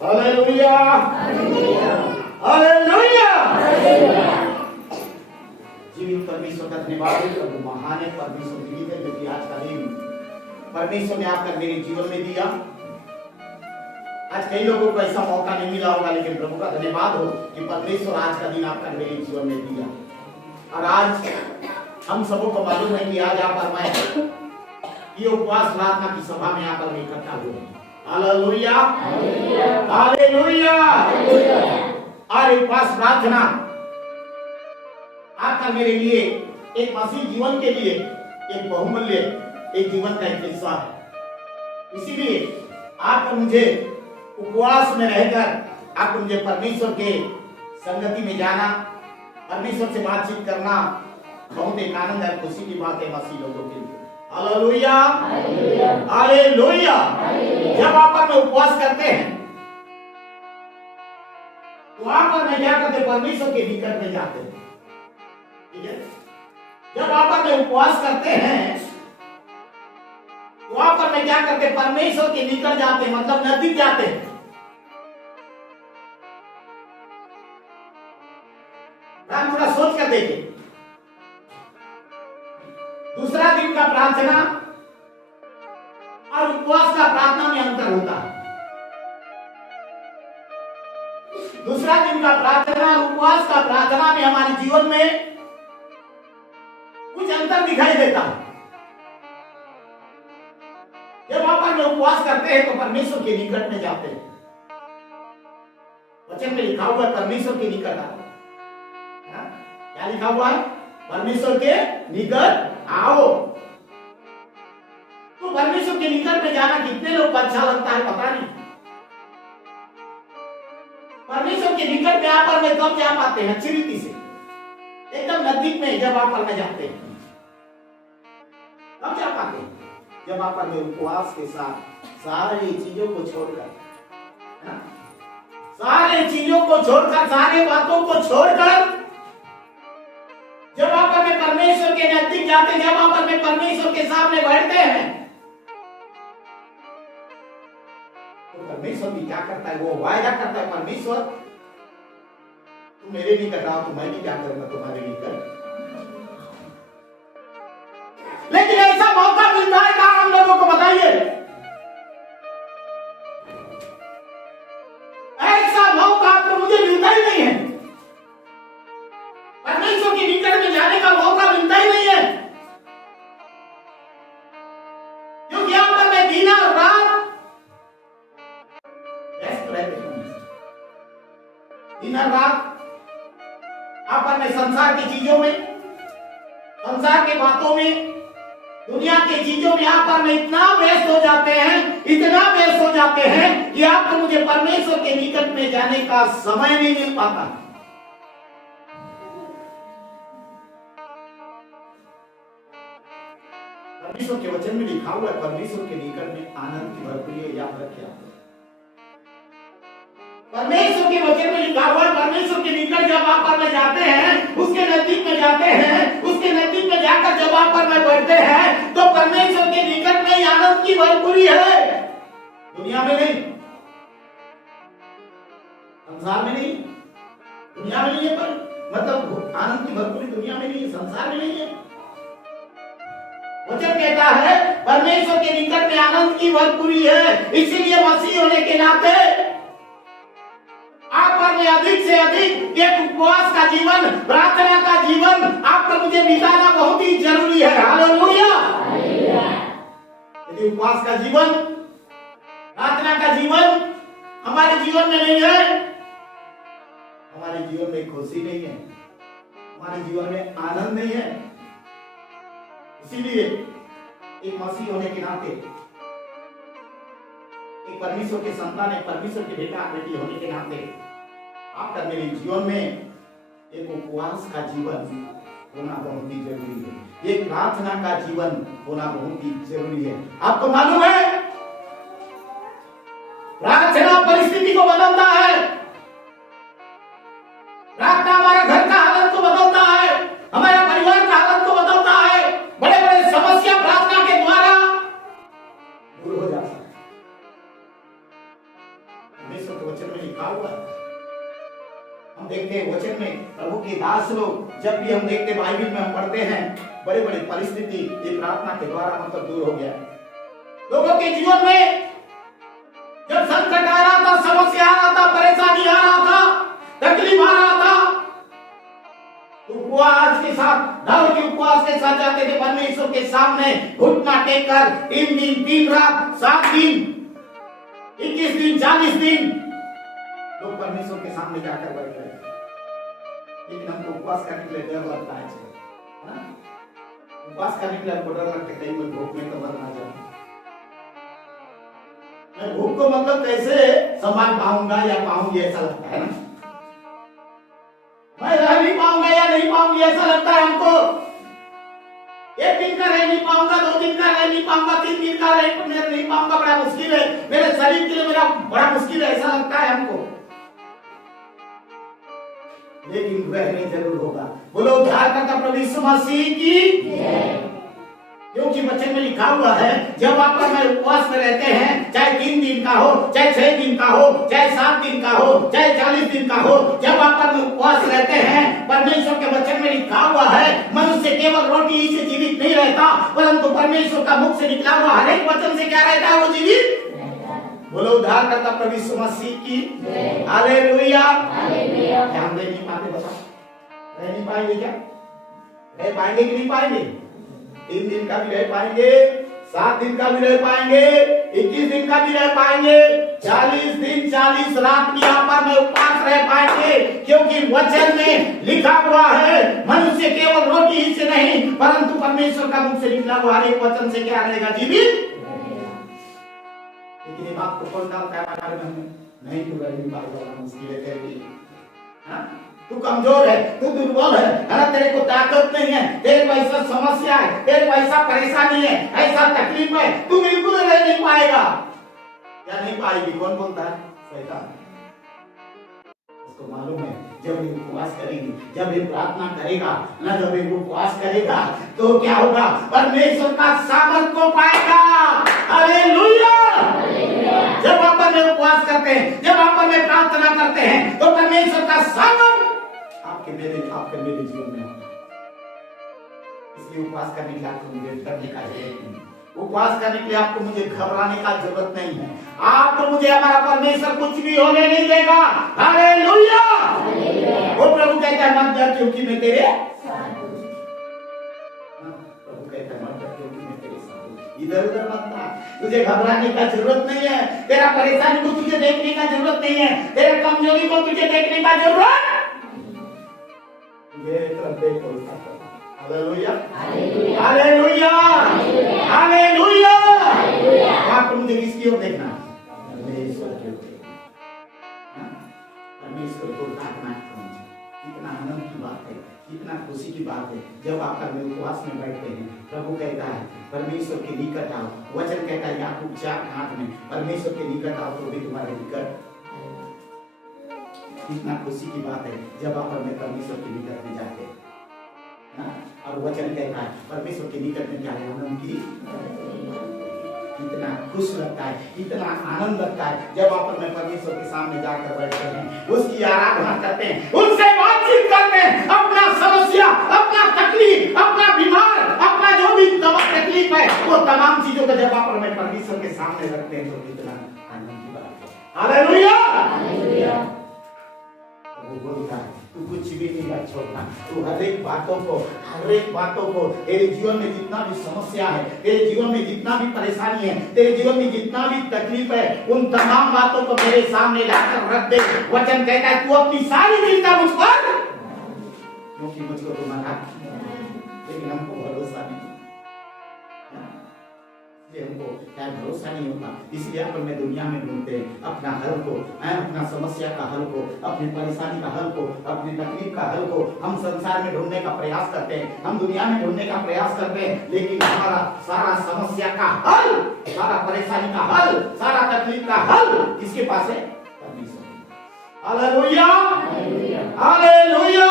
Hallelujah, hallelujah. जीवित परमेश्वर का धन्यवाद है, प्रभु महान है, परमेश्वर जीवित है, क्योंकि आज का दिन परमेश्वर ने आपका मेरे जीवन में दिया। आज कई लोगों को ऐसा मौका नहीं मिला होगा, लेकिन प्रभु का धन्यवाद हो कि परमेश्वर आज का दिन आपका मेरे जीवन में दिया। और आज हम सबों को मालूम है कि आज आप और मैं ये उपवास प्रार्थना की सभा में यहाँ पर इकट्ठा हुए हैं। Hallelujah, hallelujah. और उपवास प्रार्थना आपका मेरे लिए एक मसीह जीवन के लिए एक बहुमूल्य एक जीवन का एक हिस्सा है। इसीलिए आप मुझे उपवास में रहकर आप मुझे परमेश्वर के संगति में जाना, परमेश्वर से बातचीत करना बहुत एक आनंद और खुशी की बात है मसीह लोगों के लिए। Hallelujah, hallelujah. जब आप में उपवास करते हैं तो वहां पर मैं क्या करते, परमेश्वर के निकट में जाते हैं। ठीक है, जब आप में उपवास करते हैं तो वहां पर मैं क्या करते, परमेश्वर के निकट जाते हैं, मतलब नजदीक जाते हैं। थोड़ा सोच कर देखिए, दूसरा दिन का प्रार्थना और उपवास का प्रार्थना में अंतर होता है। दूसरा दिन का प्रार्थना और उपवास का प्रार्थना में हमारे जीवन में कुछ अंतर दिखाई देता है। जब आप उपवास करते हैं तो परमेश्वर के निकट में जाते हैं। वचन में लिखा हुआ है परमेश्वर के निकट आओ। क्या लिखा हुआ है? परमेश्वर के निकट आओ। तो परमेश्वर के निकट में जाना कितने लोग को अच्छा लगता है पता नहीं। परमेश्वर के निकट में आप और मैं कब जा पाते हैं? अच्छी रीति से, एकदम नजदीक में जब आप और मैं जाते हैं कब जा पाते हैं? जब आप और मैं उपवास के साथ सारी चीजों को छोड़कर, सारे चीजों को छोड़कर, सारे बातों को छोड़कर जब आप और मैं परमेश्वर के नजदीक जाते हैं, जब आप और मैं परमेश्वर के सामने बैठते हैं तो परमेश्वर भी क्या करता है? वो वायदा करता है, परमेश्वर तुम मेरे निकट आओ तो मैं भी क्या करूंगा तुम्हारे निकट। लेकिन ऐसा मौका मिलता है कहां हम लोगों को बताइए? ऐसा मौका तो मुझे मिलता ही नहीं है। परमेश्वर के निकट में जाने का मौका मिलता ही नहीं है, क्योंकि यहां पर मैं दिन और रात व्यस्त रहते हैं। दिन और रात आप पर मैं संसार की चीजों में, संसार के बातों में, दुनिया की चीजों में आप पर में इतना व्यस्त हो जाते हैं, इतना व्यस्त हो जाते हैं कि आपको मुझे परमेश्वर के निकट में जाने का समय नहीं मिल पाता। परमेश्वर के वचन में लिखा हुआ है परमेश्वर के निकट में आनंद की भरपूरी है। याद रखिए आप, परमेश्वर के वचन में लिखा हुआ है परमेश्वर के निकट जब आप पर में जाते हैं, उसके नजदीक में जाते हैं, उसके नजदीक में जाकर जब आप पर में बैठते हैं तो परमेश्वर के निकट में आनंद की भरपूरी है। दुनिया में नहीं, संसार में नहीं, दुनिया में नहीं है, पर मतलब आनंद की भरपूरी दुनिया में नहीं है, संसार में नहीं है। वचन कहता है परमेश्वर के निकट में आनंद की भरपूरी है। इसीलिए मसीह होने के नाते आप पर में अधिक से अधिक एक उपवास का जीवन, प्रार्थना का जीवन आपका मुझे बिताना बहुत ही जरूरी है। हालेलुया। यदि उपवास का जीवन, प्रार्थना का जीवन हमारे जीवन में नहीं है, हमारे जीवन में खुशी नहीं है, हमारे जीवन में आनंद नहीं है। इसीलिए एक मसीह होने के नाते, एक परमेश्वर के संतान, एक परमेश्वर के बेटा बेटी होने के नाते आपका मेरे जीवन में एक उपवास का जीवन होना बहुत ही जरूरी है। एक प्रार्थना का जीवन होना बहुत ही जरूरी है। आपको मालूम है प्रार्थना परिस्थिति को बदलता है। प्रार्थना हमारे घर का हालत को बदलता है, हमारे परिवार का हालत को बदलता है। बड़े बड़े समस्या प्रार्थना के द्वारा दूर हो जाता है। परमेश्वर के वचन में लिखा हुआ है। हम देखते हैं वचन में प्रभु के दास लोग, जब भी हम देखते बाइबल में हम पढ़ते हैं, बड़े बड़े परिस्थिति ये प्रार्थना के द्वारा मतलब दूर हो गया। लोगों के जीवन में जब संकट आ रहा था, समस्या आ रहा था, परेशानी आ रहा था, तकलीफ आ रहा था, उपवास के साथ, धर्म के उपवास के साथ जाते थे परमेश्वर के सामने, घुटना टेक कर 3 दिन 3 रात 7 दिन 21 दिन 40 दिन लोग परमेश्वर के सामने जाकर बैठ रहे थे। लेकिन हमको उपवास करने के लिए डर लगता है, उपवास करने के लिए हमको डर लगता है कहीं मैं भूख में तो मर ना जाऊं। मैं भूख को मतलब कैसे संभाल पाऊंगा या पाऊंगी ऐसा लगता है ना, मैं रह नहीं पाऊंगा या नहीं पाऊंगी ऐसा लगता है हमको। 1 दिन का रह नहीं पाऊंगा, 2 दिन का रह नहीं पाऊंगा, 3 दिन का रह नहीं पाऊंगा, बड़ा मुश्किल है मेरे शरीर के लिए, मेरा बड़ा मुश्किल है ऐसा लगता है हमको। लेकिन रहने जरूर होगा। बोलो उद्धारकर्ता प्रभु यीशु मसीह की, क्योंकि वचन में लिखा हुआ है जब आप उपवास में रहते हैं, चाहे 3 दिन का हो, चाहे 6 दिन का हो, चाहे 7 दिन का हो, चाहे 40 दिन का हो, जब आप उपवास रहते हैं, परमेश्वर के वचन में लिखा हुआ है मनुष्य केवल रोटी ही से जीवित नहीं रहता, परंतु परमेश्वर का मुख से निकला हुआ हर एक वचन से क्या रहता है, वो जीवित। बोलो उद्धारकर्ता प्रभु यीशु मसीह की हालेलुया। ध्यान दे नहीं पाते, बताओ रह नहीं पाएंगे क्या? रह पाएंगे कि नहीं पाएंगे? 3 दिन का भी रह पाएंगे, 7 दिन का भी रह पाएंगे, 21 दिन का भी रह पाएंगे, 40 दिन 40 रात भी यहाँ पर में उपवास रह पाएंगे, क्योंकि वचन में लिखा हुआ है मनुष्य केवल रोटी ही से नहीं परंतु परमेश्वर का मुख से निकला हुआ हर एक वचन से क्या रहेगा, जीवित। लेकिन ये बात को कौन डालता है नहीं, तू रह नहीं पाएगा, मुश्किल है तेरे लिए, तू कमजोर है, तू दुर्बल है ना, तेरे को ताकत नहीं है, तेरे को ऐसा समस्या है, तेरे को ऐसा परेशानी है, ऐसा तकलीफ है, तू बिल्कुल रह नहीं पाएगा या नहीं पाएगी। कौन बोलता है? शैतान। उसको मालूम है जब ये उपवास करेगी, जब ये प्रार्थना करेगा ना, जब ये उपवास करेगा तो क्या होगा, परमेश्वर का सामर्थ को पाएगा। हालेलुया। जब आप उपवास करते हैं, जब आप प्रार्थना करते हैं तो परमेश्वर का सामर्थ आपके मेरे जीवन में होता है। इसलिए उपवास करने के लिए आपको मुझे डरने का जरूरत नहीं, उपवास करने के लिए आपको मुझे घबराने का जरूरत नहीं है। आपको मुझे हमारा परमेश्वर कुछ भी होने नहीं देगा। हालेलुया। वो प्रभु कहता है मत डर क्योंकि मैं तेरे साथ हूं। प्रभु कहता है मत डर क्योंकि मैं तेरे साथ हूं। इधर उधर मत भाग, तुझे घबराने का जरूरत नहीं है, तेरा परेशानी को तुझे देखने का जरूरत नहीं है, तेरे कमजोरी को तुझे देखने का जरूरत मेरे तरफ देखो। Hallelujah, hallelujah, hallelujah. आपको मुझे किसकी ओर देखना है? परमेश्वर की ओर। परमेश्वर को ताकना है। कितना आनंद की बात है, कितना खुशी की बात है जब आप उपवास में बैठते हैं। प्रभु कहता है परमेश्वर के निकट आओ, वचन कहता है याकूब 4:8 में परमेश्वर के निकट आओ तो भी तुम्हारे निकट। कितना खुशी की बात है जब आप परमेश्वर के निकट में जाते हैं ना, और वचन कहता है परमेश्वर के निकट में क्या है, आनंद की। कितना खुश लगता है, कितना आनंद लगता है जब आप परमेश्वर के सामने जाकर बैठते हैं, उसकी आराधना करते हैं, उनसे बातचीत करते हैं, अपना समस्या, अपना तकलीफ, अपना बीमार, अपना जो भी तकलीफ है वो तमाम चीजों को जब आप परमेश्वर के सामने रखते हैं तो कितना आनंद की बात है। Hallelujah, hallelujah. वो बोलता है तू कुछ भी नहीं छोड़ना, तू हर एक बातों को तेरे जीवन में जितना भी समस्या है, तेरे जीवन में जितना भी परेशानी है, तेरे जीवन में जितना भी तकलीफ है, उन तमाम बातों को मेरे सामने लाकर रख दे। वचन कहता है तू अपनी सारी चिंता मुझ पर, क्योंकि मुझको तुम्हारा, लेकिन हमको भरोसा नहीं, हमको क्या भरोसा नहीं होता, इसलिए अपन में दुनिया में ढूंढते हैं अपना हल को, अपना समस्या का हल को, अपनी परेशानी का हल को, अपनी तकलीफ का हल को हम संसार में ढूंढने का प्रयास करते हैं, हम दुनिया में ढूंढने का प्रयास करते हैं, लेकिन हमारा सारा समस्या का हल, सारा परेशानी का हल, सारा तकलीफ का हल किसके पास है? परमेश्वर। Hallelujah, hallelujah.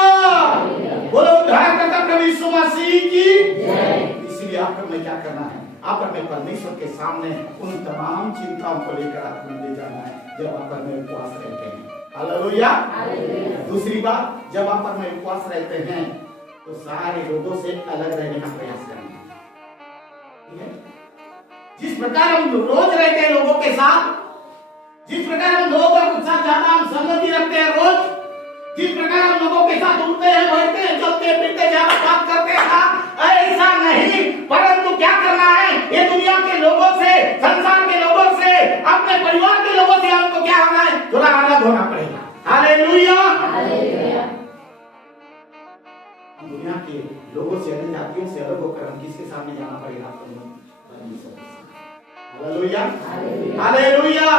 बोलो उद्धारकर्ता प्रभु यीशु मसीह की जय। इसलिए आपको मैं क्या करना है, आप अपने परमेश्वर के सामने उन तमाम चिंताओं को लेकर आपको ले जाना है। जब आप पर में उपवास रहते हैं। हालेलुया। दूसरी बात, जब आप पर में उपवास रहते हैं तो सारे लोगों से अलग रहने का प्रयास करें। ठीक है? जिस प्रकार हम रोज रहते हैं लोगों के साथ, जिस प्रकार हम लोगों के साथ ज्यादा हम संगति रखते हैं रोज, जिस प्रकार हम लोगों के साथ उठते हैं, बैठते हैं, चलते हैं, फिरते, ज्यादा बात करते हैं, ऐसा नहीं, परंतु क्या करना है, ये दुनिया के लोगों से, संसार के लोगों से, अपने परिवार के लोगों से हमको क्या होना है, थोड़ा अलग होना पड़ेगा। हालेलुया। दुनिया के लोगों से, अन्य जातियों से अलग होकर हम किसके सामने जाना पड़ेगा? परमेश्वर। हालेलुया। हालेलुया।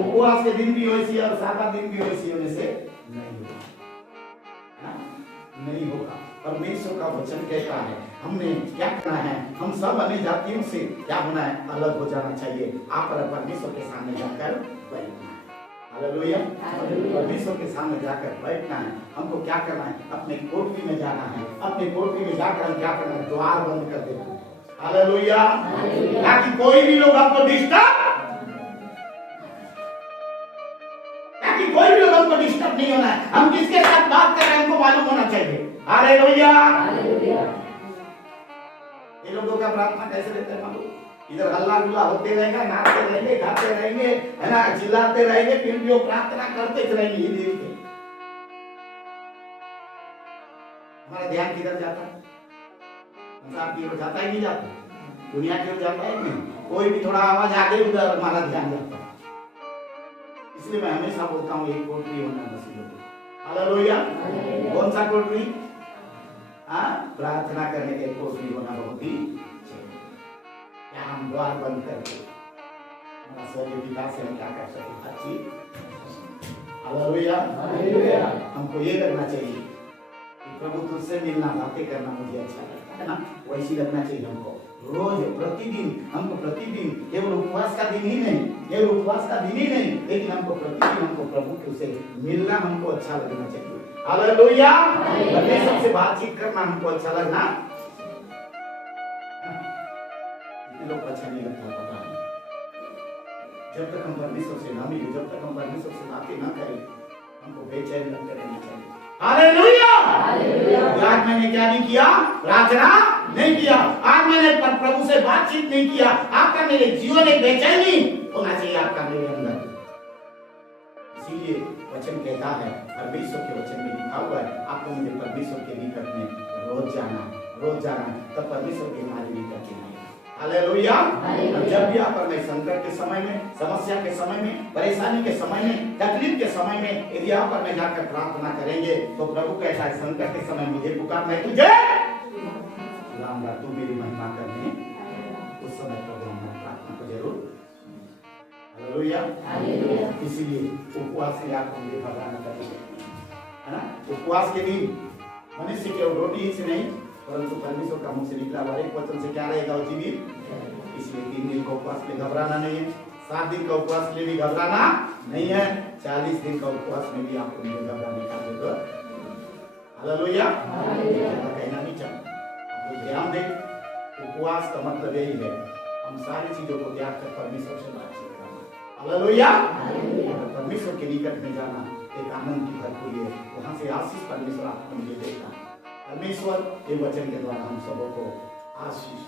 उपवास के दिन भी वैसी और सारा दिन भी वैसी होने से नहीं होगा, नहीं होगा। परमेश्वर का वचन कहता है हमने क्या करना है, हम सब अन्य जातियों से क्या होना है, अलग हो जाना चाहिए। आप परमेश्वर के सामने जाकर बैठना है। हालेलुया। परमेश्वर के सामने जाकर बैठना है। हमको क्या करना है, अपने कोठरी में जाना है। अपने कोठरी में जाकर हम क्या करना है, द्वार बंद कर देना है। हालेलुया। ताकि कोई भी लोग आपको डिस्टर्ब, ताकि कोई भी लोग हमको डिस्टर्ब नहीं होना है। हम किसके साथ बात कर रहे हैं हमको मालूम होना चाहिए। हालेलुया। ये लोगों का प्रार्थना कैसे रहता है मालूम? इधर हल्ला गुल्ला होते रहेगा, नाचते रहेंगे, गाते रहेंगे, है ना, चिल्लाते रहेंगे, फिर भी वो प्रार्थना करते रहेंगे। ये देखिए हमारा ध्यान किधर जाता है? संसार की ओर जाता है, नहीं जाता? दुनिया की ओर जाता है नहीं? कोई भी थोड़ा आवाज आगे उधर हमारा ध्यान जाता है। इसलिए मैं हमेशा बोलता हूँ एक कोठरी होना नसीब हो। हालेलुया। कौन सा कोठरी? प्रार्थना करने के कोठरी होना बहुत ही चाहिए। क्या हम द्वार बंद करके हमारा स्वर्गीय पिता से हम क्या कर सके? अच्छी। हालेलुया। हमको ये करना चाहिए, प्रभु तुझसे मिलना, बातें करना मुझे अच्छा लगता है ना, वैसी लगना चाहिए हमको। रोज प्रतिदिन, हमको प्रतिदिन, केवल उपवास का दिन ही नहीं, केवल उपवास का दिन ही नहीं, लेकिन हमको प्रतिदिन हमको प्रभु से मिलना हमको अच्छा लगना चाहिए। हालेलुया। परमेश्वर से बातचीत करना हमको अच्छा लगना। कितने लोग अच्छा नहीं लगता पता नहीं। जब तक हम परमेश्वर से ना मिले, जब तक हम परमेश्वर से बातें ना करें, हमको बेचैन लगते रहना चाहिए। हालेलुया। आज मैंने क्या नहीं किया? प्रार्थना नहीं किया। आज मैंने प्रभु से बातचीत नहीं किया। आपका मेरे जीवन एक बेचैनी होना चाहिए आपका मेरे अंदर। इसीलिए वचन कहता है, परमेश्वर के वचन में लिखा हुआ है, आपको मुझे परमेश्वर के निकट में रोज जाना, रोज जाना, तब परमेश्वर के हमारे निकट में। हालेलुया। जब भी आप संकट के समय में, समस्या के समय में, परेशानी के समय में, तकलीफ के समय में यदि आप पर में जाकर प्रार्थना करेंगे तो प्रभु कहता है संकट के समय मुझे पुकार, मैं तुझे बुलाऊंगा, तू मेरी महिमा करने। उस समय प्रभु हमारी प्रार्थना को जरूर। हालेलुया। इसीलिए उपवास से आपको मुझे घबराना चाहिए, है ना। उपवास के दिन मनुष्य केवल रोटी ही से नहीं, परंतु परमेश्वर का मुंह से निकला हुआ एक वचन से क्या रहेगा, वो जीवित। इसलिए 3 दिन का उपवास में घबराना नहीं है, 7 दिन का उपवास के लिए भी घबराना नहीं है, 40 दिन का उपवास में भी आपको मुझे घबराने का जरूरत। हालेलुया। कहना नहीं चाहता, तो ध्यान दें, उपवास का मतलब यही है, हम सारी चीजों को त्याग कर परमेश्वर से बातचीत करना। हालेलुया। परमेश्वर के निकट में जाना एक आनंद की भरपूरी है, वहां से आशीष परमेश्वर आपको मुझे देता है। परमेश्वर के वचन के द्वारा हम सबों को आशीष